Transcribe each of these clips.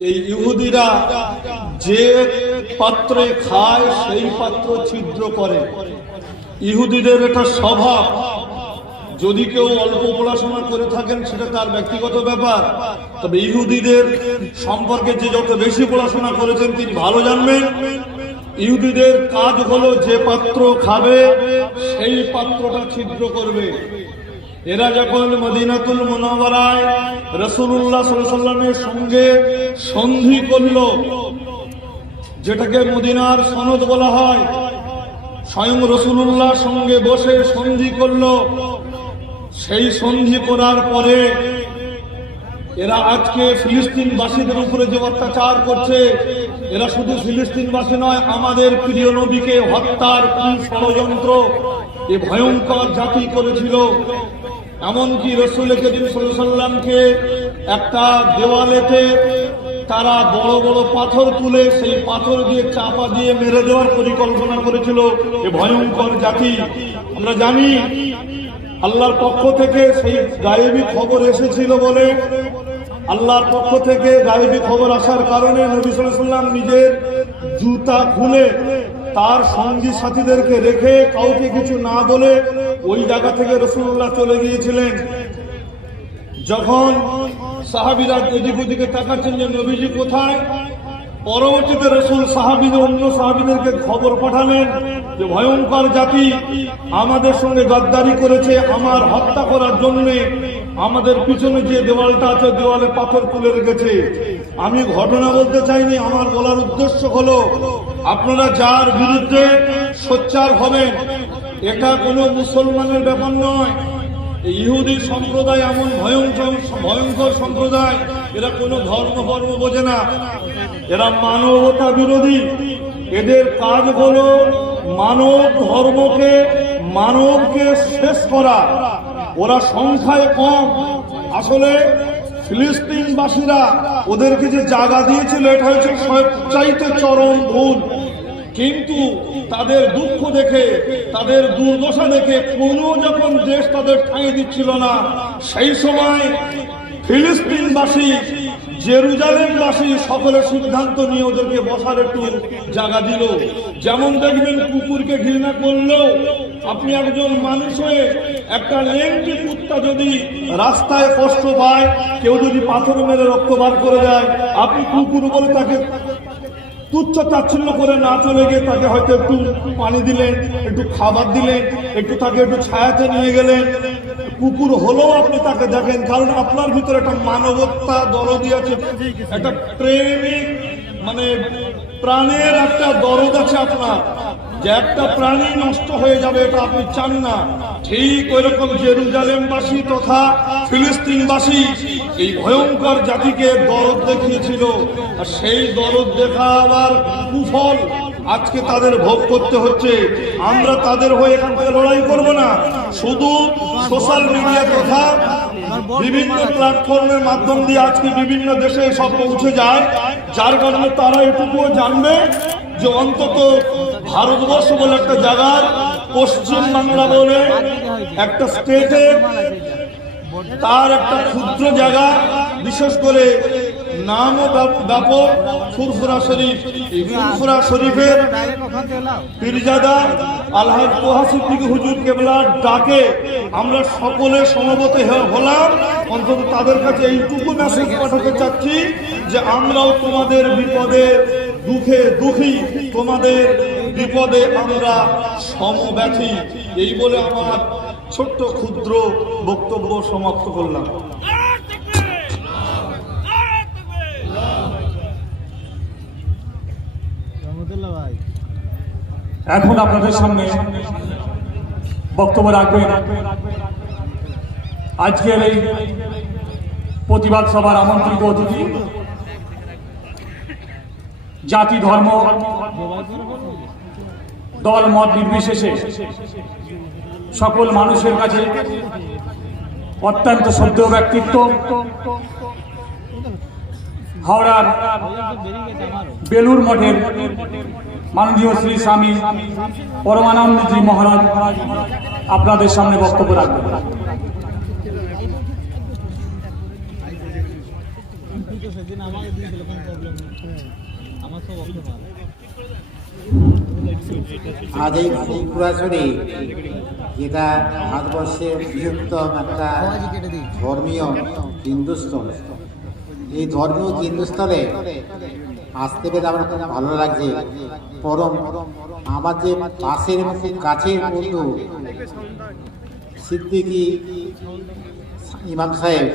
এই ইহুদিরা যে পাত্রে খায় সেই পাত্র ছিদ্র করে। ইহুদিদের এটা স্বভাব। যদি কেউ অল্প পড়াশোনা করে থাকেন সেটা তার ব্যক্তিগত ব্যাপার, তবে ইহুদিদের সম্পর্কে যে যত বেশি পড়াশোনা করেছেন তিনি ভালো জানবেন। ইহুদিদের কাজ হলো যে পাত্র খাবে সেই পাত্রটা ছিদ্র করবে। এরা যখন মদিনাতুল মুনাওয়ারায় রাসূলুল্লাহ সাল্লাল্লাহু আলাইহি ওয়াসাল্লামের সঙ্গে সন্ধি করল, যেটাকে মদিনার সনদ বলা হয়, স্বয়ং রাসূলুল্লাহ সঙ্গে বসে সন্ধি করল। সেই সন্ধি করার পরে এরা আজকে ফিলিস্তিনবাসীদের উপরে যে অত্যাচার করছে, এরা শুধু ফিলিস্তিনবাসী নয়, আমাদের প্রিয় নবীকে হত্যার ষড়যন্ত্র এ ভয়ঙ্কর জাতি করেছিল। এমনকি রাসূল করিম সাল্লাল্লাহু আলাইহি ওয়াসাল্লামকে একটা দেওয়ালেতে তারা বড় বড় পাথর তুলে সেই পাথর দিয়ে চাপা দিয়ে মেরে দেওয়ার পরিকল্পনা করেছিল এ ভয়ঙ্কর জাতি। আমরা জানি আল্লাহর পক্ষ থেকে সেই গায়েবী খবর এসেছিল বলে, আল্লাহর পক্ষ থেকে গায়েবী খবর আসার কারণে নবী সাল্লাল্লাহু আলাইহি ওয়াসাল্লাম নিজের জুতা খুলে তার সঙ্গী সাথীদেরকে রেখে কাউকে কিছু না বলে ওই জায়গা থেকে রাসূলুল্লাহ চলে গিয়েছিলেন। যখন সাহাবীরা এদিক ওদিকে তাকাচ্ছেন যে নবীজি কোথায়, পরবর্তীতে রাসূল অন্য সাহাবীদেরকে খবর পাঠালেন যে ভয়ঙ্কর জাতি আমাদের সঙ্গে গাদ্দারি করেছে, আমার হত্যা করার জন্য আমাদের পিছনে যে দেওয়ালটা আছে দেওয়ালে পাথর তুলে রেখেছে। আমি ঘটনা বলতে চাইনি, আমার বলার উদ্দেশ্য হলো আপনারা যার বিরুদ্ধে সোচ্চার হবেন, এটা কোনো মুসলমানের ব্যাপার নয়। ইহুদি সম্প্রদায় এমন ভয়ঙ্কর সম্প্রদায়, এরা কোনো ধর্ম বোঝে না, এরা মানবতা বিরোধী। এদের কাজ হলো মানবকে শেষ করা। ওরা সংখ্যায় কম। আসলে ফিলিস্তিনবাসীরা ওদেরকে যে জায়গা দিয়েছিল এটা হচ্ছে সবচাইতে চরম ভুল। কিন্তু তাদের দুঃখ দেখে, তাদের দুর্দশা দেখে কোনো যখন দেশ তাদের ঠাঁই দিচ্ছিল না, সেই সময় ফিলিস্তিনবাসী, জেরুজালেমবাসী সকলের সিদ্ধান্ত নিয়ে ওদেরকে বসার একটু জায়গা দিল। যেমন দেখবেন কুকুরকে ঘৃণা করলেও আপনি একজন মানুষ হয়ে একটা লেংটি কুত্তা যদি রাস্তায় কষ্ট পায়, কেউ যদি পাথর মেরে রক্ত বার করে দেয়, আপনি কুকুর বলে তাকে তুচ্ছ তাচ্ছিল্য করে না চলে গিয়ে তাকে হয়তো একটু পানি দিলেন, একটু খাবার দিলেন, তাকে একটু ছায়াতে নিয়ে গেলেন। কুকুর হলেও আপনি তাকে দেখেন, কারণ আপনার ভিতরে একটা মানবতা দরদি আছে, একটা প্রেমিক প্রাণের একটা দরদ আছে আপনার, যে একটা প্রাণী নষ্ট হয়ে যাবে এটা আপনি চান না। ঠিক ওইরকম জেরুজালেমবাসী তথা ফিলিস্তিনবাসী এই ভয়ঙ্কর জাতিকে দরদ দেখিয়েছিল, আর সেই দরদ দেখাবার কুফল আজকে তাদের ভোগ করতে হচ্ছে। আমরা তাদের হয়ে এখান থেকে লড়াই করব না, শুধু সোশ্যাল মিডিয়া তথা বিভিন্ন প্ল্যাটফর্মের মাধ্যম দিয়ে আজকে বিভিন্ন দেশে সব পৌঁছে যায়, যার কারণে তারা এটুকুও জানবে যে অন্তত ভারতবর্ষ বলে একটা জায়গার, পশ্চিম বাংলা বলে একটা স্টেটে তার একটা ক্ষুদ্র জায়গা, বিশেষ করে নামও ব্যাপক ফুরফুরা শরীফ। এই ফুরফুরা শরীফের পীরজাদা আলহাজ তোহা সিদ্দিকী হুজুর কেবলার ডাকে আমরা সকলে সমবেত হলাম। অন্তত তাদের কাছে এইটুকু মেসেজ পাঠাতে চাচ্ছি যে আমরাও তোমাদের বিপদে দুঃখে দুঃখী, তোমাদের বিপদে আমরা সমব্যথী। এই বলে আমার ছোট্ট ক্ষুদ্র বক্তব্য সমাপ্ত করলাম। এখন আপনাদের সামনে বক্তব্য রাখবেন আজকের এই প্রতিবাদ সভার আমন্ত্রিত অতিথি, জাতি ধর্ম দল মত নির্বিশেষে সকল মানুষের কাছে অত্যন্ত শ্রদ্ধেয় ব্যক্তিত্ব, হাওড়ার বেলুর মঠের মাননীয় শ্রী স্বামী পরমানন্দজি মহারাজ আপনাদের সামনে বক্তব্য রাখবেন। আজ এই ফুলপুরাছড়ি, যেটা ভারতবর্ষের বৃহত্তম একটা ধর্মীয় কেন্দ্রস্থল, এই ধর্মীয় কেন্দ্রস্থলে আসতে পেরে আমার খুব ভালো লাগছে। পরম আমার যে পাশের কাছের বন্ধু সিদ্দিকী ইমাম সাহেব,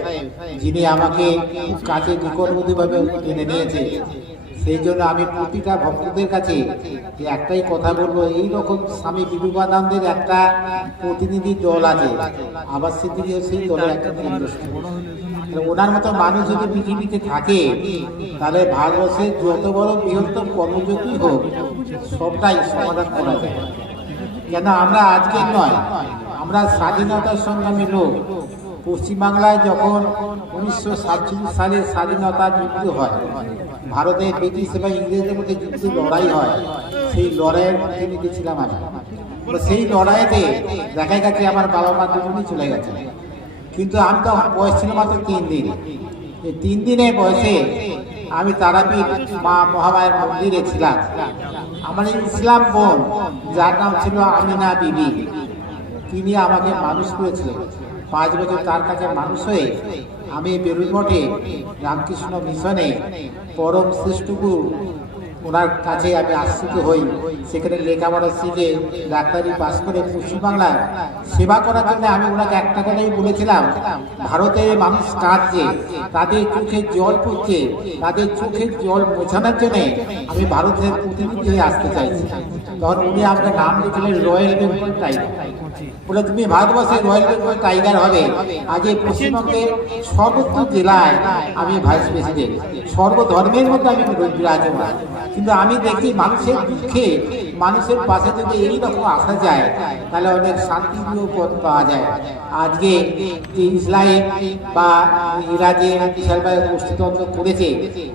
যিনি আমাকে খুব কাছে নিকটবর্তীভাবে টেনে নিয়েছে, সেই জন্য আমি প্রতিটা ভক্তদের কাছে একটাই কথা বলবো, এই রকম স্বামী বিবেকানন্দের একটা প্রতিনিধি দল আছে, আবার সিদ্দিকী সেই দলের একটা কেন্দ্রস্থল। ওনার মতো মানুষ যদি পৃথিবীতে থাকে, তাহলে ভারতবর্ষের যত বড় বৃহত্তম কর্মযোগী হোক, সবটাই সমাধান করা যায়। কেন আমরা আজকের নয়, আমরা স্বাধীনতার সংগ্রামী লোক। পশ্চিমবাংলায় যখন 1947 সালে স্বাধীনতা যুদ্ধ হয়, ভারতে ব্রিটিশ এবং ইংরেজদের মধ্যে যুদ্ধ লড়াই হয়, সেই লড়াইয়ের মধ্যে গেছিলাম আমি। সেই লড়াইতে দেখা গেছে আমার বাবা মা দুজনই চলে গেছে, কিন্তু আমি তো বয়স ছিল মাত্র 3 দিন। এই 3 দিনের বয়সে আমি তারাপীঠ মা মহামায়ের মন্দিরে ছিলাম। আমার ইসলাম বোন, যার নাম ছিল আমিনা বিবি, তিনি আমাকে মানুষ করেছিলেন। 5 বছর তার কাছে মানুষ হয়ে আমি বেলুড় মঠে রামকৃষ্ণ মিশনে পরম শ্রেষ্ঠ গুরু ওনার কাছে আমি আশ্রিত হই। সেখানে লেখাপড়া শিখে ডাক্তারি পাস করে পশ্চিমবাংলার সেবা করার জন্য আমি ওনাকে একটা কথাই বলেছিলাম, ভারতের মানুষ কাঁদছে, তাদের চোখে জল পড়ছে, তাদের চোখের জল মোছানোর জন্য আমি ভারতের প্রতিনিধি হয়ে আসতে চাইছি। তখন উনি আমাকে নাম লিখলেন রয়্যাল বেঙ্গল টাইগার। বলে তুমি ভারতবর্ষের রয়্যাল বেঙ্গল টাইগার হবে। আজ এই পশ্চিমবঙ্গের সর্বোচ্চ জেলায় আমি ভাইস প্রেসিডেন্ট, সর্বধর্মের মধ্যে আমি বিরাজমান। কিন্তু আমি দেখি মানুষের দুঃখে, মানুষের পাশে যদি এইরকম আসা যায়, তাহলে অনেক শান্তিপ্রিয় পথ পাওয়া যায়। আজকে যে ইসরায়েল বা ইরাকে বিশালভাবে গোষ্ঠীতন্ত্র করেছে,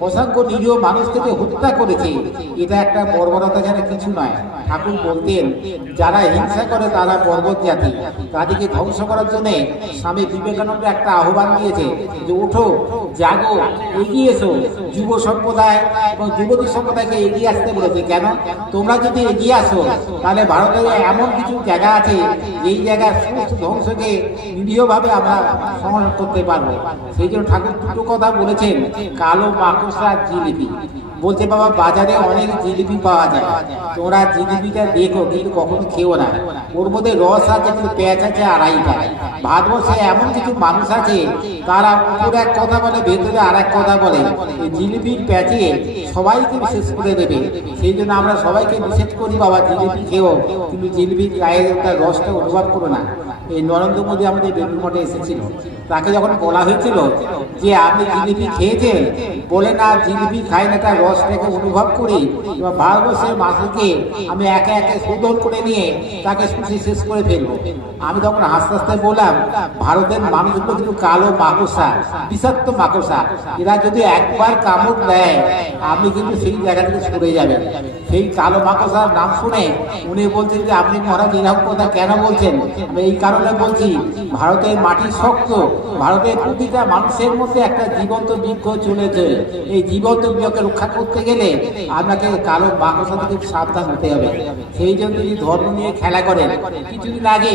অসংখ্য নিরীহ মানুষকে হত্যা করেছে, এটা একটা বর্বরতা যেন কিছু নয়। ঠাকুর বলতেন, যারা হিংসা করে তারা বর্বর জাতি, তাদেরকে ধ্বংস করার জন্য স্বামী বিবেকানন্দ একটা আহ্বান দিয়েছে যে ওঠো, জাগো, এগিয়ে এসো। যুব সম্প্রদায় এবং যুবতী সম্প্রদায়কে এগিয়ে আসতে বলেছে। কেন? তোমরা যদি এগিয়ে আসো, তাহলে ভারতে এমন কিছু জায়গা আছে, যেই জায়গার সমস্ত ধ্বংসকে নিরীহভাবে আমরা সংরক্ষণ করতে পারবো। সেই জন্য ঠাকুর দুটো কথা বলেছেন, কালো মাকড়সা জিলিপি। বলছে বাবা, বাজারে অনেক জিলিপি পাওয়া যায়, তোমরা জিলিপিটা দেখো, কিন্তু কখনো খেও না। ওর মধ্যে রস আছে, কিন্তু পেঁয়াজ আছে আড়াইটা। ভারতবর্ষে এমন কিছু মানুষ আছে, তারা উপরে এক কথা বলে, ভেতরে আর এক কথা বলে। এই জিলিপির প্যাচে সবাইকে বিশেষ করে দেবে। সেই জন্য আমরা সবাইকে নিষেধ করি, বাবা জিলিপি খেও, কিন্তু জিলিপির গায়ের রসটা অনুভব করো না। এই নরেন্দ্র মোদী আমাদের বেলুড় মঠে এসেছিল, তাকে যখন বলা হয়েছিল যে আপনি জিলিপি খেয়েছেন, বলে না জিলিপি খাই না, তার রসটাকে অনুভব করি, এবং ভারতবর্ষের মানুষকে আমি একে একে শোধন করে নিয়ে তাকে শেষ করে ফেলবো। আমি তখন হাসতে হাসতে বললাম, ভারতের মানুষগুলো কিন্তু কালো মাকড়সা, বিষাক্ত মাকড়সা। এরা যদি একবার কামড় দেয়, আপনি কিন্তু সেই জায়গা থেকে সরে যাবেন। সেই কালো মাকড়সার নাম শুনে উনি বলছেন যে আপনি মহারাজ এরকম কথা কেন বলছেন? আমি এই কারণে বলছি, ভারতের মাটি শক্ত, ভারতের প্রতিটা মানুষের মধ্যে একটা জীবন্ত বৃক্ষ চলেছে। এই জীবন্ত বৃক্ষকে রক্ষা করতে গেলে আপনাকে কালো মাকড়সা থেকে সাবধান হতে হবে। সেই জন্য তিনি ধর্ম নিয়ে খেলা করেন। কিছুদিন আগে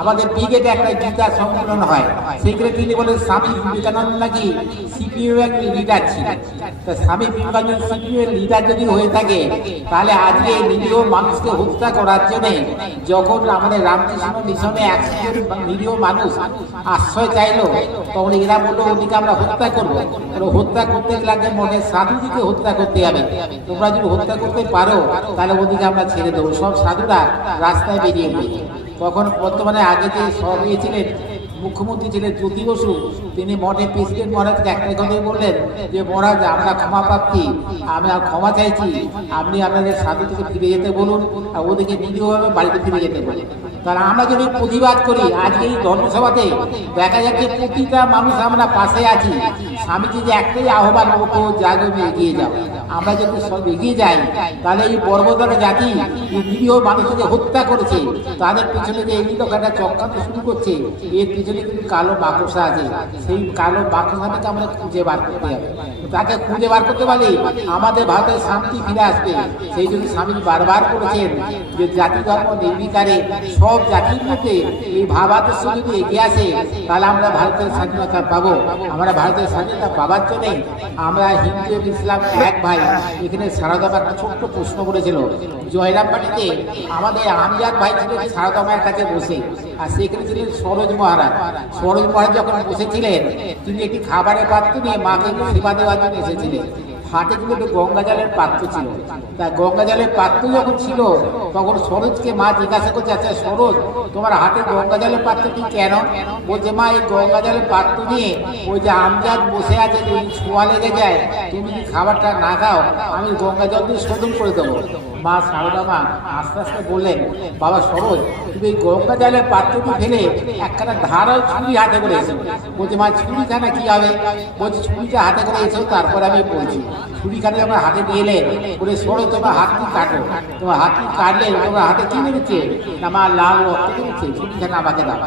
আমাদের ব্রিগেডে একটা গীতা সম্মেলন হয়, সেখানে তিনি বলেন স্বামী বিবেকানন্দ নাকি সিপিএম এর লিডার ছিলেন। তা স্বামী বিবেকানন্দ সিপিএম এর লিডার যদি হয়ে থাকে, তাহলে আজকে নিরীহ মানুষকে হত্যা করার জন্য যখন আমাদের রামকৃষ্ণ মিশনে 100 জন নিরীহ মানুষ আশ্রয় চাইলো, তখন এরা বললো ওদিকে আমরা হত্যা করবো। হত্যা করতে গেলে মনে সাধুদিকে হত্যা করতে হবে, তোমরা যদি হত্যা করতে পারো তাহলে ওদিকে আমরা ছেড়ে দেবো। সব সাধুরা রাস্তায় বেরিয়ে পড়ে। তখন বর্তমানে আগে যে সব ছিলেন, মুখ্যমন্ত্রী ছিলেন জ্যোতি বসু, তিনি মঠে প্রেসিডেন্ট মহারাজকে একটাই কথাই বললেন যে মহারাজ আমরা ক্ষমা প্রার্থী, আমি আর ক্ষমা চাইছি, আপনি আপনাদের সাধু থেকে ফিরে যেতে বলুন, আর ওদিকে নিরীহভাবে বাড়িতে ফিরে যেতে বলুন। কারণ আমরা যদি প্রতিবাদ করি, আজকে এই ধর্মসভাতে দেখা যাচ্ছে প্রতিটা মানুষ আমরা পাশে আছি। স্বামীজি যে একটাই আহ্বান, ওঠো, জাগো, এগিয়ে যাও। আমরা যদি সব এগিয়ে যাই তাহলে এই বর্বরতা জাতি এই নিরীহ মানুষকে হত্যা করেছে, তাদের পিছনে যে এই লোক একটা চক্রান্ত শুরু করছে, এর পিছনে কিন্তু কালো মাকড়সা আছে। সেই কালো মাকড়সাটাকে আমরা খুঁজে বার করতে হবে। তাকে খুঁজে বার করতে পারলে আমাদের ভারতের শান্তি ফিরে আসবে। সেই জন্য স্বামী বারবার করেছেন যে জাতি ধর্ম নির্বিচারে সব জাতির মধ্যে এই ভাবাদর্শ যদি এগিয়ে আসে তাহলে আমরা ভারতের স্বাধীনতা পাবো। আমরা ভারতের স্বাধীনতা পাবার জন্যে আমরা হিন্দু এবং ইসলাম এক ভাই। এখানে সারদামা একটা ছোট্ট প্রশ্ন করেছিল, জয়রামবাটিতে আমাদের আমজাদ ভাই ছিলেন সারদামার কাছে বসে, আর সেখানে ছিলেন সরোজ মহারাজ। সরোজ মহারাজ যখন বসেছিলেন তিনি একটি খাবারের পাত্র নিয়ে মাকে সেবা দেওয়ার জন্য এসেছিলেন। হাতে কিন্তু একটু গঙ্গা জলের পাত্র ছিল। তা গঙ্গা জলের পাত্র যখন ছিল তখন সরোজকে মা জিজ্ঞাসা করছে, আচ্ছা সরোজ, তোমার হাতে গঙ্গা জলের পাত্রটি কেন? বলছে, মা এই গঙ্গা জলের পাত্র নিয়ে ওই যে আমজাদ বসে আছে যদি ছোঁয়া লেগে যায়, তুমি যদি খাবারটা না খাও আমি গঙ্গা জল দিয়ে শোধন করে দেবো। মা সারদামা আস্তে আস্তে বললেন, বাবা সরোজ, তুমি এই গঙ্গা জলের পাত্রটি ফেলে একখানা ধারাল ছুরি হাতে করে এসো। বলছে, মা ছুরিখানা কি হবে? বলছে, ছুরিটা হাতে করে এসো তারপর আমি বলছি। ছুরিখানা যখন হাতে নিয়ে এলে বলে, সরোজ তোমার হাতটি কাটো। তোমার হাতটি কাটলে তোমার হাতে কি বেরোচ্ছে? না মা লাল রক্ত বেরোচ্ছে, ছুরিখানা আমাকে দাও।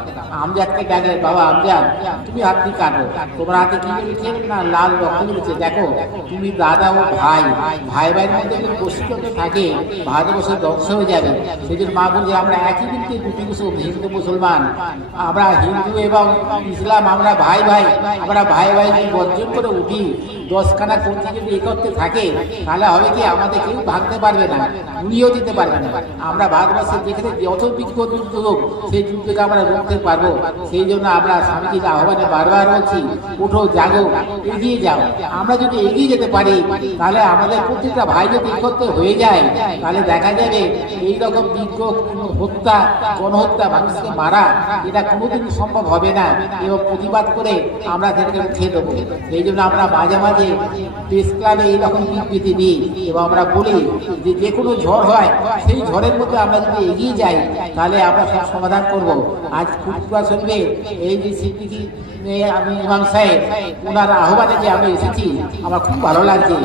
আমজাদকে ডাকলেন, বাবা আমজাদ, তুমি হাতটি কাটো, তোমার হাতে কি বেরোচ্ছে? না লাল রক্ত বেরোচ্ছে। দেখো তুমি দাদা ও ভাই, ভাই ভাইয়ের মধ্যে যদি বস্তুত থাকে ভারতবর্ষ ধ্বংস হয়ে যাবে। সেই জন্য মা বলছে, আমরা একই দিনকে দুটি হিন্দু মুসলমান, আমরা হিন্দু এবং ইসলাম আমরা ভাই ভাই, আমরা ভাই ভাই বর্জন করে উঠি। 10খানা কর্তৃক যদি এ করতে থাকে তাহলে হবে কি, আমাদের কেউ ভাঙতে পারবে না, উড়িয়েও দিতে পারবে না। আমরা ভারতবর্ষে যেখানে যত বিজ্ঞ যুদ্ধ হোক সেই যুদ্ধকে আমরা রুখতে পারবো। সেই জন্য আমরা স্বামীজির আহ্বানে বারবার বলছি, উঠো জাগো এগিয়ে যাও। আমরা যদি এগিয়ে যেতে পারি তাহলে আমাদের প্রত্যেকটা ভাই যদি একত্র হয়ে যায় তাহলে দেখা যাবে এইরকম বিজ্ঞ হত্যা, গণহত্যা, মানুষকে মারা এটা কোনোদিন সম্ভব হবে না। এবং প্রতিবাদ করে আমরা তাদেরকে উঠিয়ে দেবো। সেই জন্য আমরা মাঝে মাঝে প্রেস ক্লাবে এইরকম বিবৃতি দিই এবং আমরা বলি যে যে কোনো ঝড় হয় সেই ঝড়ের মধ্যে আমরা যদি এগিয়ে যাই তাহলে আমরা সব সমাধান করব। আজ কুটুবা শরীফে এই যে সিদ্দিকী আমি ইমাম সাহেব ওনার আহ্বানে যে আমি এসেছি আমার খুব ভালো লাগছে।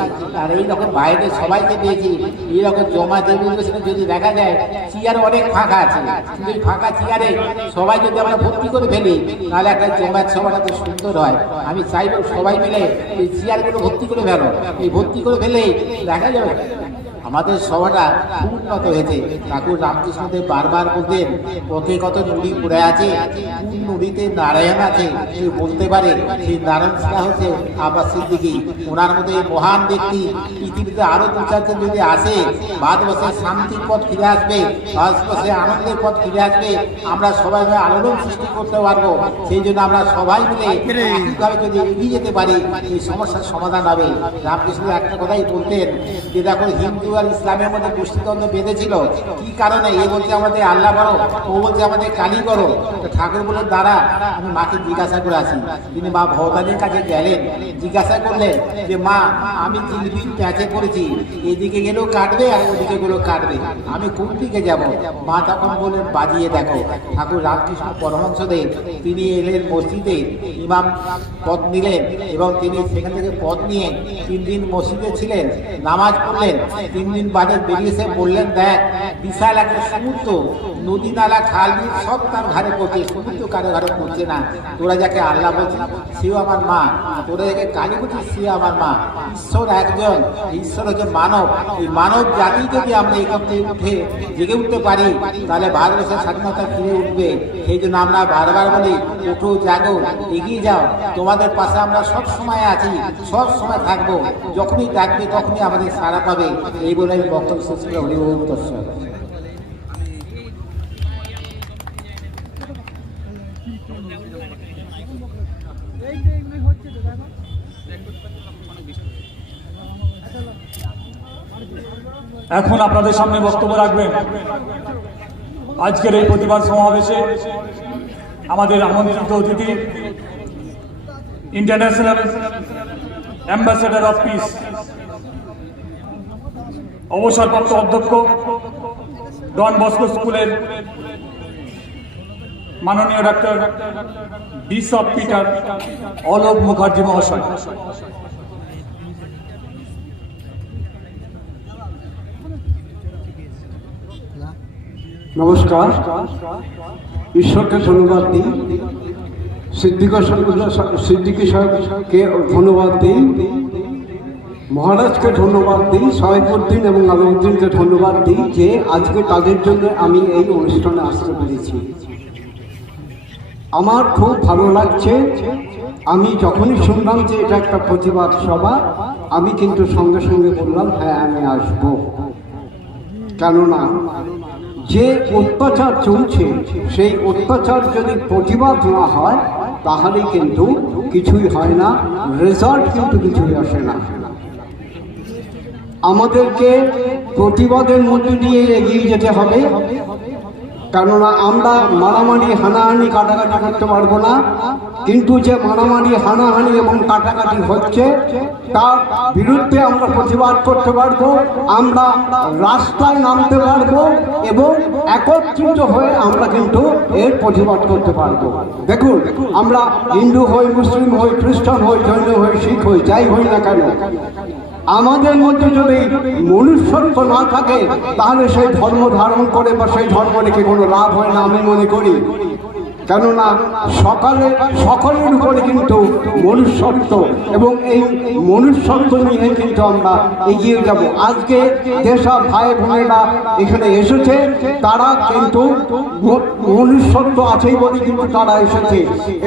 আর এইরকম বাইরের সবাইকে পেয়েছি। এইরকম জমা ডেলিগেশনে যদি দেখা যায় চেয়ার অনেক ফাঁকা আছে, কিন্তু এই ফাঁকা চেয়ারে সবাই যদি আমরা ভর্তি করে ফেলি তাহলে একটা জমায়েত সভাটা খুব সুন্দর হয়। আমি চাইব সবাই মিলে এই চেয়ারগুলো ভর্তি করে ফেলো। এই ভর্তি করে ফেলেই দেখা যাবে আমাদের সভাটা খুব উন্নত হয়েছে। ঠাকুর রামকৃষ্ণদেব বারবার বলতেন, পথে কত নুড়ি পড়ে আছে, কোন নুড়িতে নারায়ণ আছে সে বলতে পারে। সেই নারায়ণ হচ্ছে আব্বাস সিদ্দিকী। ওনার মধ্যে মহান ব্যক্তি পৃথিবীতে আরো 2-4জন যদি আসে ভারতবর্ষের শান্তির পথ ফিরে আসবে, ভারতবর্ষের আনন্দের পথ ফিরে আসবে। আমরা সবাই মিলে আলোড়ন সৃষ্টি করতে পারবো। সেই জন্য আমরা সবাই মিলে একইভাবে যদি এগিয়ে যেতে পারি এই সমস্যার সমাধান হবে। রামকৃষ্ণ একটা কথাই বলতেন যে দেখো হিন্দু আর ইসলামের মধ্যে গোষ্ঠীদ্বন্দ্ব বেঁধেছিল কি কারণে? এ বলছে আমাদের আল্লাহ বড়, ও বলছে আমাদের কালী বড়। ঠাকুর বলে দাঁড়া আমি মাকে জিজ্ঞাসা করে আসি। তিনি মা ভবতাদের কাছে গেলেন, জিজ্ঞাসা করলেন যে মা আমি জিলিপির প্যাঁচে পড়েছি, এদিকে গেলেও কাটবে আর ওদিকে গেলেও কাটবে, আমি কোন দিকে যাব? মা তখন বললেন বাজিয়ে দেখো। ঠাকুর রামকৃষ্ণ পরমহংসদেব তিনি এলেন মসজিদে, ইমাম পদ নিলেন এবং তিনি সেখান থেকে পদ নিয়ে 3 দিন মসজিদে ছিলেন, নামাজ পড়লেন। 3 দিন বাদে বেরিয়েছে, বললেন দেখ বিশাল একটা সমুদ্র, নদী নালা খাল সব তার ঘাড়ে পড়ছে, সমুদ্র কারো ঘাড়ে পড়ছে না। তোরা যাকে আল্লাহ বলছিস সেও আমার মা, তোরা যাকে কালী বলছিস সেও আমার মা। ঈশ্বর একজন, ঈশ্বর হচ্ছে মানব। এই মানব জাতি যদি আমরা একত্রে উঠে জেগে উঠতে পারি তাহলে ভারতবর্ষের স্বাধীনতা ফিরে উঠবে। সেই জন্য আমরা বারবার বলি উঠো জাগো এগিয়ে যাও, তোমাদের পাশে আমরা সব সময় আছি, সব সময় থাকবো। যখনই ডাকবে তখনই আমাদের সাড়া পাবে। এই বলে আমি বক্তব্য শেষ করে হরিবোল দর্শক। এখন আপনাদের সামনে বক্তব্য রাখবেন আজকের এই প্রতিবাদ সমাবেশে আমাদের আমন্ত্রিত অতিথি ইন্টারন্যাশনাল অ্যাম্বাসেডর অফ পিস, অবসরপ্রাপ্ত অধ্যক্ষ ডন বস্কো স্কুলের মাননীয় doctor bishop Peter Alok Mukherjee মহাশয়। নমস্কার। ঈশ্বরকে ধন্যবাদ দিই, সিদ্দিকী সাহেবকে ধন্যবাদ দিই, মহারাজকে ধন্যবাদ দিই, সাহেবউদ্দিন এবং আলাউদ্দিনকে ধন্যবাদ দিই যে আজকে তাদের জন্য আমি এই অনুষ্ঠানে আসতে পেরেছি। আমার খুব ভালো লাগছে। আমি যখনই শুনলাম যে এটা একটা প্রতিবাদ সভা, আমি কিন্তু সঙ্গে সঙ্গে বললাম হ্যাঁ আমি আসবো। কেননা যে অত্যাচার চলছে সেই অত্যাচার যদি প্রতিবাদ না হয় তাহলে কিন্তু কিছুই হয় না, রেজাল্ট কিন্তু কিছুই আসে না। আমাদেরকে প্রতিবাদের মধ্যে দিয়ে এগিয়ে যেতে হবে, কেননা আমরা মারামারি হানাহানি কাটাকাটি করতে পারবো না, কিন্তু যে মারামারি হানাহানি এবং কাটাকাটি হচ্ছে তার বিরুদ্ধে আমরা প্রতিবাদ করতে পারবো, আমরা রাস্তায় নামতে পারবো এবং একত্রিত হয়ে আমরা কিন্তু এর প্রতিবাদ করতে পারবো। দেখুন, আমরা হিন্দু হই, মুসলিম হই, খ্রিস্টান হই, জৈন হই, শিখ হই, যাই হই না কেন, আমাদের মধ্যে যদি মনুষ্যত্ব না থাকে তাহলে সেই ধর্ম ধারণ করে বা সেই ধর্ম রেখে কোনো লাভ হয় না আমি মনে করি। কেননা সকলের উপরে কিন্তু মনুষ্যত্ব, এবং এই মনুষ্যত্ব নিয়ে কিন্তু আমরা এগিয়ে যাব। আজকে যেসব ভাই বোনেরা এখানে এসেছে তারা কিন্তু মনুষ্যত্ব আছেই বলে কিন্তু তারা এসেছে,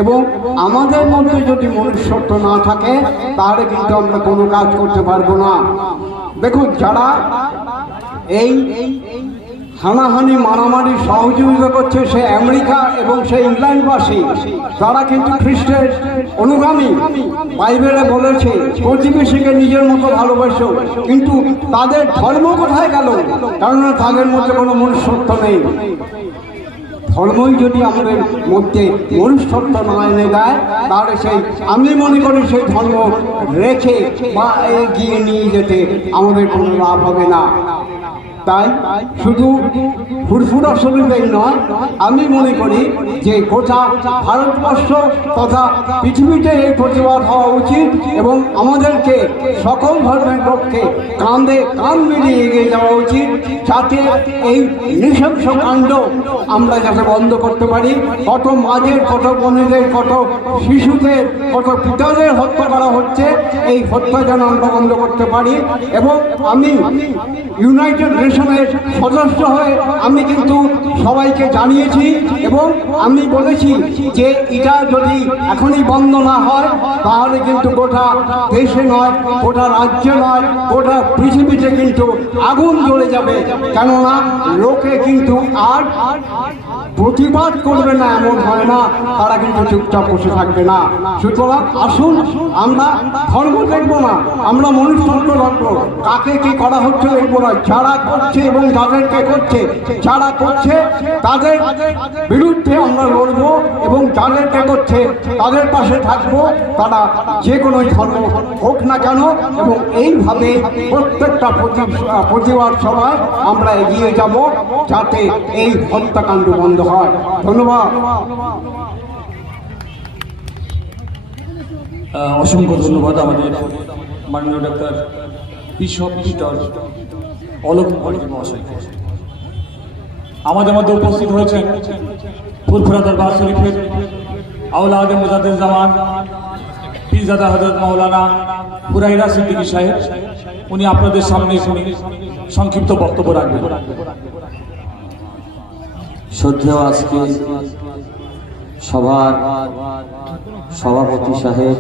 এবং আমাদের মধ্যে যদি মনুষ্যত্ব না থাকে তাহলে কিন্তু আমরা কোনো কাজ করতে পারবো না। দেখুন, যারা এই হানাহানি মারামারি সহযোগিতা করছে সে আমেরিকা এবং সে ইংল্যান্ডবাসী, তারা কিন্তু খ্রিস্টের অনুগামী। বাইবেলে বলেছে প্রতিবেশীকে নিজের মতো ভালোবাসো, কিন্তু তাদের ধর্ম কোথায় গেল? কারণ তাদের মধ্যে কোনো মনুষ্যত্ব নেই। ধর্মই যদি আমাদের মধ্যে মনুষ্যত্ব না এনে দেয় তাহলে সেই আমি মনে করি সেই ধর্ম রেখে বা এগিয়ে নিয়ে যেতে আমাদের কোনো লাভ হবে না। তাই শুধু ফুরফুরা শরীফেই নয়, আমি মনে করি যে গোটা ভারতবর্ষ তথা পৃথিবীতে এই প্রতিবাদ হওয়া উচিত, এবং আমাদেরকে সকল ধর্মের পক্ষে কাঁধে কাঁধ মিলিয়ে এগিয়ে যাওয়া উচিত, যাতে এই নৃশংস কাণ্ড আমরা যাতে বন্ধ করতে পারি। কত মাদের, কত বোনেদের, কত শিশুদের, কত পিতাদের হত্যা করা হচ্ছে, এই হত্যা যেন আমরা বন্ধ করতে পারি। এবং আমি ইউনাইটেড নেশনের সদস্য হয়ে আমি কিন্তু সবাইকে জানিয়েছি এবং আমি বলেছি যে এটা যদি এখনই বন্ধ না হয় তাহলে কিন্তু গোটা দেশে নয়, গোটা রাজ্যে নয়, গোটা পৃথিবীতে কিন্তু আগুন জ্বলে যাবে। কেননা লোকে কিন্তু আর প্রতিবাদ করবে না এমন হয় না, তারা কিন্তু চুপচাপ বসে থাকবে না। সুতরাং আসুন, আমরা ধর্ম দেখবো না, আমরা মনুষ্যত্ব দেখবো। কাকে কি করা হচ্ছে দেখবো না, যারা করছে এবং যাদেরকে করছে, যারা করছে তাদের বিরুদ্ধে আমরা লড়বো এবং যাদেরকে করছে তাদের পাশে থাকবো, তারা যে কোনো ধর্ম হোক না কেন। এবং এইভাবে প্রত্যেকটা প্রতিবাদ সভায় আমরা এগিয়ে যাব যাতে এই হত্যাকাণ্ড বন্ধ হয়। ধন্যবাদ। অসংখ্য ধন্যবাদ আমাদের মাননীয় ডাক্তার বিশপ পিটার অলোক মহাশয়কে। আমাদের মধ্যে উপস্থিত হয়েছেন ফুরফুরা দরবার শরীফের আওলাদে মুজাদ্দিদ জামান পীরজাদা হযরত মাওলানা হুরাইরা সিদ্দিকী সাহেব। উনি আপনাদের সামনে সংক্ষিপ্ত বক্তব্য রাখবেন। শ্রদ্ধেয় আজকে সভার সভাপতি সাহেব,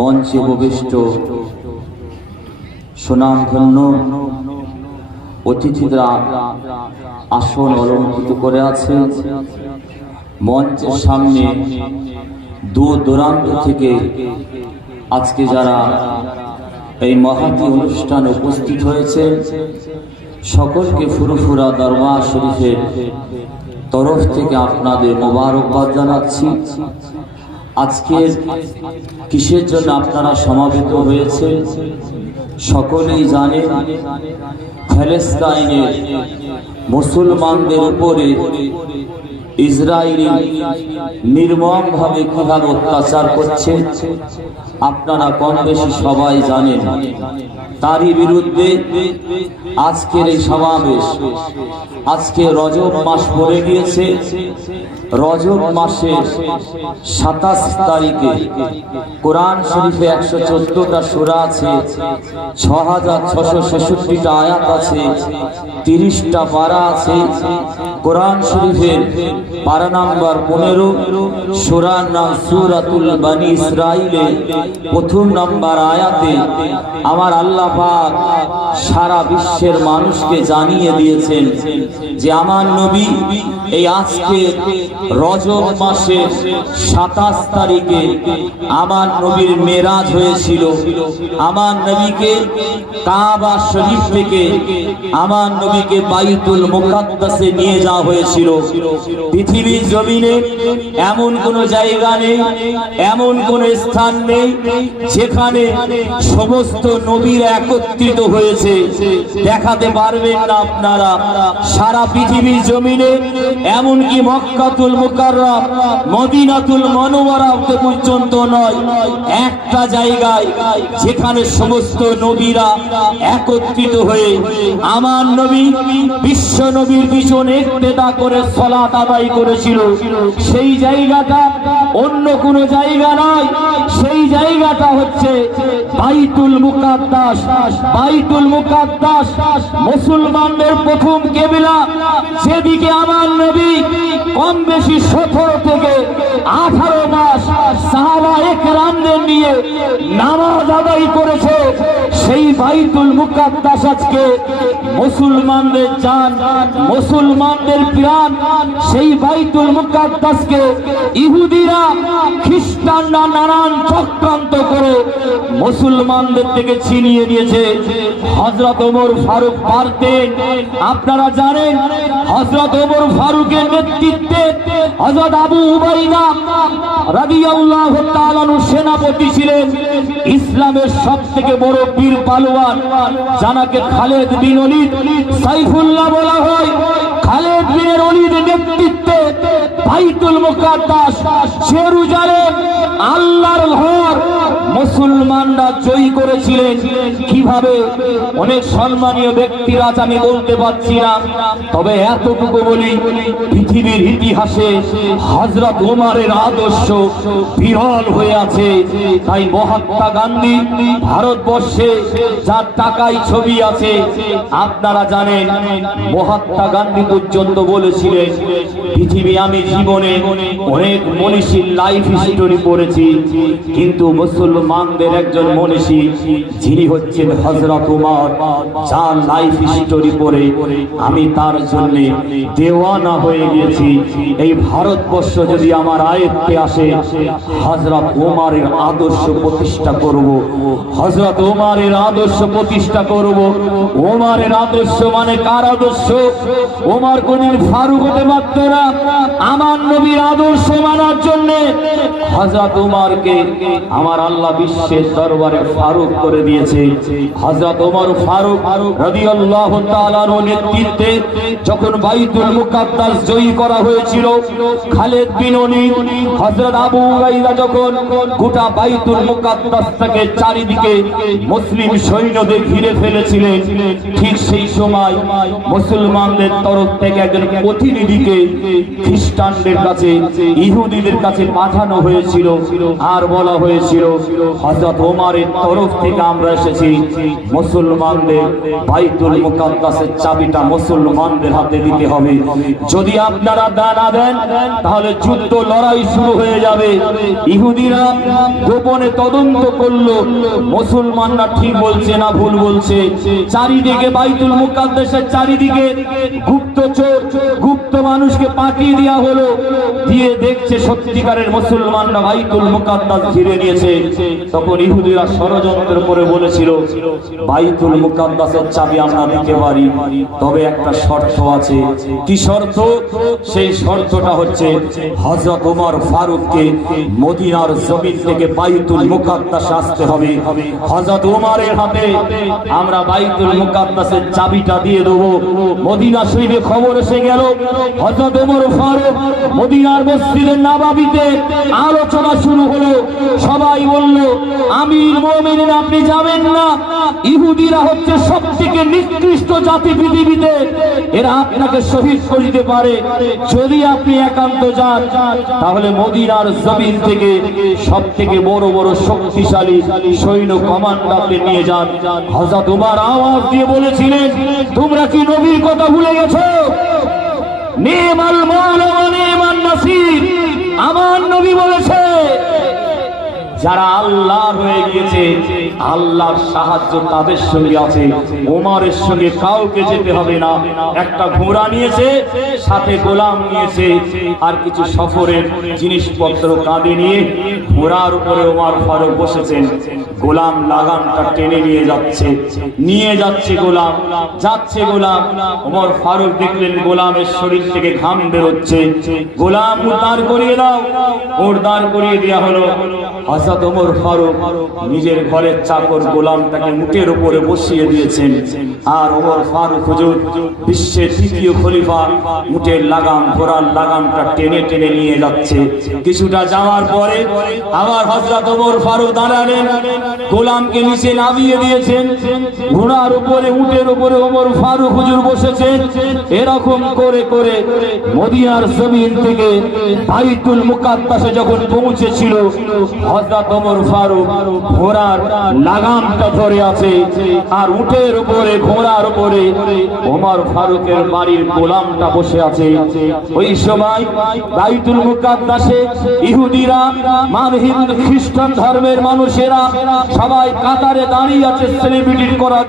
মঞ্চে উপবিষ্ট সুনামধন্য অতিথিরা আসন অলঙ্কৃত করে আছে। মঞ্চের সামনে দূর দূরান্ত থেকে আজকে যারা এই মহাতি অনুষ্ঠানে উপস্থিত হয়েছে সকলকে ফুরফুরা দরবার শরীফের তরফ থেকে আপনাদের মোবারকবাদ জানাচ্ছি। আজকে কিসের জন্য আপনারা সমাবেত হয়েছে সকলেই জানেন। প্যালেস্তাইনের মুসলমানদের উপরে ইসরায়েলি নির্মমভাবে কিভাবে অত্যাচার করছে আপনারা কম বেশি সবাই জানেন। তারই বিরুদ্ধে আজকের এই সমাবেশ। আজকে রজব মাস পড়ে গিয়েছে। রজব মাসের 27 তারিখে কোরআন শরীফে 114টা সূরা আছে, 6666টা আয়াত আছে, 30টা পারা আছে। কোরআন শরীফের পারা নাম্বার 15, সূরার নাম সূরাতুল বনী ইসরাইলে, প্রথম নাম্বার আয়াতে আমার আল্লাহ পাক সারা বিশ্বের মানুষকে জানিয়ে দিয়েছেন যে আমার নবী এই আজকে রজব মাসের 27 তারিখে আমার নবীর মেরাজ হয়েছিল। আমার নবীকে কাবা শরীফ থেকে আমার নবীকে বাইতুল মুকাদ্দাসে নিয়ে যাওয়া হয়েছিল। পৃথিবীর জমিনে এমন কোন জায়গা নেই, এমন কোন স্থান নেই যেখানে সমস্ত নবীরা একত্রিত হয়েছে। দেখাতে পারবেন না আপনারা সারা পৃথিবীর জমিনে, এমনকি মক্কাতুল মুকাররম, মদিনাতুল মুনাওয়ারা পর্যন্ত নয়, একটা জায়গায় যেখানে সমস্ত নবীরা একত্রিত হয়ে আমার নবী বিশ্ব নবীর পিছনে ইক্তেদা করে সালাত আদায় করেছিল। সেই জায়গাটা অন্য কোন জায়গা নয়, সেই জায়গাটা হচ্ছে বাইতুল মুকাদ্দাস। বাইতুল মুকাদ্দাস মুসলমানদের প্রথম কিবলা, যেদিকে আমার নবী কম বেশি 17 থেকে 18 মাস সাহাবা একরামদের নিয়ে নামাজ আদায় করেছে। সেই বাইতুল মুকাদ্দাস আজকে মুসলমানদের জান, মুসলমানদের প্রাণ। সেই বাইতুল মুকাদ্দাসকে ইহুদিরা, খ্রিস্টানরা নানান চক্রান্ত করে মুসলমানদের থেকে ছিনিয়ে নিয়েছে। হযরত ওমর ফারুক পারতেন, আপনারা জানেন হযরত ওমর ফারুকের নেতৃত্বে হযরত আবু উবাইদা রাদিয়াল্লাহু তাআলা আনহু সেনাপতি ছিলেন। ইসলামের সবথেকে বড় বীর পালোয়ান, যাকে খালেদ বিন ওলীদ সাইফুল্লাহ বলা হয়। খালেদ বিন ওলীদের নেতৃত্বে বাইতুল মুকাদ্দাস, জেরুজালেম, আল্লাহর ঘর মুসলমানরা জয় করেছিলেন। কিভাবে অনেক সম্মানীয় ব্যক্তিরা আমি বলতে পারছি না, তবে এতটুকু বলি পৃথিবীর ইতিহাসে হযরত ওমরের আদর্শ বিরল হয়ে আছে। তাই মহাত্মা গান্ধী ভারতবর্ষে যার টাকায় ছবি আছে, আপনারা জানেন মহাত্মা গান্ধী পর্যন্ত বলেছিলেন পৃথিবী, আমি জীবনে অনেক মনীষীর লাইফ হিস্টোরি পড়েছি, কিন্তু মুসলমানদের একজন মনীষী যিনি হচ্ছেন হযরত ওমর, যার লাইফ হিস্টোরি পড়ে আমি তার জন্য দেওয়ানা হয়ে গেছি। এই ভারতবর্ষ যদি আমার আয়ত্তে আসে, হযরত ওমরের আদর্শ প্রতিষ্ঠা করব, হযরত ওমরের আদর্শ প্রতিষ্ঠা করব। ওমরের আদর্শ মানে কার আদর্শ? ওমর কোনদিন ফারুক হতে পারত না। আমার নবীর আদর্শ মানার জন্য হযরত ওমরকে আমার আল্লাহ বিশ্বের দরবারে ফারুক করে দিয়েছে। হযরত ওমর ফারুক রাদিয়াল্লাহু তাআলা আনহুর নেতৃত্বে যখন বাইতুল মুকাদ্দাস জয়ী করা হয়েছিল, খালেদ বিন ওলীদ, হযরত আবু উবাইদা যখন গোটা বাইতুল মুকাদ্দাসটাকে চারিদিকে মুসলিম সৈন্যদের ঘিরে ফেলেছিলেন, ঠিক সেই সময় মুসলমানদের তরফ থেকে একজন প্রতিনিধিকে খ্রিস্টানদের কাছে, ইহুদিদের কাছে পাঠানো হয়েছিল। আর বলা হয়েছিল হযরত ওমরের তরফ থেকে আমরা এসেছি, মুসলমানদের বাইতুল মুকাদ্দাসের চাবিটা মুসলমানদের হাতে দিতে হবে। যদি আপনারা না দেন তাহলে যুদ্ধ লড়াই শুরু হয়ে যাবে। ইহুদিরা গোপনে তদন্ত করলো, মুসলমানরা ঠিক বলছে না ভুল বলছে। চারিদিকে বাইতুল মুকাদ্দাসের চারিদিকে গুপ্তচর, গুপ্ত মানুষকে পাঠিয়ে দেওয়া হলো, দিয়ে দেখছে সত্যিকারের মুসলমানরা বাইতুল মুকাদ্দাস ঘিরে নিয়েছে। তখন ইহুদিরা ষড়যন্ত্র করে বলেছিল বাইতুল মুকাদ্দাসের চাবি আমরা দিতে পারি, তবে একটা শর্ত আছে। কি শর্ত? সেই শর্তটা হচ্ছে হযরত ওমর ফারুককে মদিনার জমিন থেকে বাইতুল মুকাদ্দাস আসতে হবে। হযরত ওমরের হাতে আমরা বাইতুল মুকাদ্দাসের চাবিটা দিয়ে দেবো। মদিনা শরীফে খবর এসে গেল হযরত ওমর ফারুক মদিনার মসজিদের নববীতে আলোচনা শুরু হলো। সবাই বলল, আমির মুমিনিন আপনি যাবেন না, ইহুদিরা হচ্ছে সবথেকে নিকৃষ্ট জাতি পৃথিবীতে, এরা আপনাকে শহীদ করে দিতে পারে। যদি আপনি একান্ত যান তাহলে মদিনার জমিন থেকে সবথেকে বড় বড় শক্তিশালী সৈন্য কমান্ডারকে নিয়ে যান। হযরত ওমর আওয়াজ দিয়ে বলেছিলেন, তোমরা কি নবীর কথা ভুলে গেছো? নিমাল মাওলা ওয়া নিমান নাসির, আমার নবী বলেছে যারা আল্লাহর হয়ে গিয়েছে আল্লাহর সাহায্য তাদের সঙ্গে আছে। ওমরের সঙ্গে কাউকে যেতে হবে না। একটা ঘোড়া নিয়েছে, সাথে গোলাম নিয়েছে, আর কিছু সফরের জিনিসপত্র কাঁধে নিয়ে ঘোড়ার উপরে ওমর ফারুক বসেছেন। গোলাম লাগামটা টেনে নিয়ে যাচ্ছে গোলাম যাচ্ছে গোলাম। ওমর ফারুক দেখলেন গোলামের শরীর থেকে ঘাম বেরোচ্ছে। গোলাম উদ্ধার করিয়ে দাও। উদ্ধার করিয়ে দেওয়া হলো। হযরত ওমর ফারুক নিজের ঘরের চাকর গোলামটাকে মুখের উপরে বসিয়ে দিয়েছেন। আর ওমর ফারুক হুজুর বিশ্বের তৃতীয় খলিফা মুঠের লাগাম, ঘোড়ার লাগামটা টেনে টেনে নিয়ে যাচ্ছে। কিছুটা যাওয়ার পরে আবার হযরত ওমর ফারুক দাঁড়ালেন, গোলামকে নিচে নামিয়ে দিয়েছেন। ঘোড়ার উপরে, উটের উপরে ওমর ফারুক হুজুর বসেছেন। এরকম করে করে মদিনার জমিন থেকে বাইতুল মুকাদ্দাসে যখন পৌঁছেছিল, হযরত ওমর ফারুক ঘোড়ার লাগামটা ধরে আছে, আর উটের উপরে, ঘোড়ার উপরে ওমর ফারুকের বাড়ির গোলামটা বসে আছে। ওই সময় বাইতুল মুকাদ্দাসে ইহুদিরা, খ্রিস্টান ধর্মের মানুষেরা সবাই কাতারে দাঁড়িয়ে আছে সেলিব্রিটি করার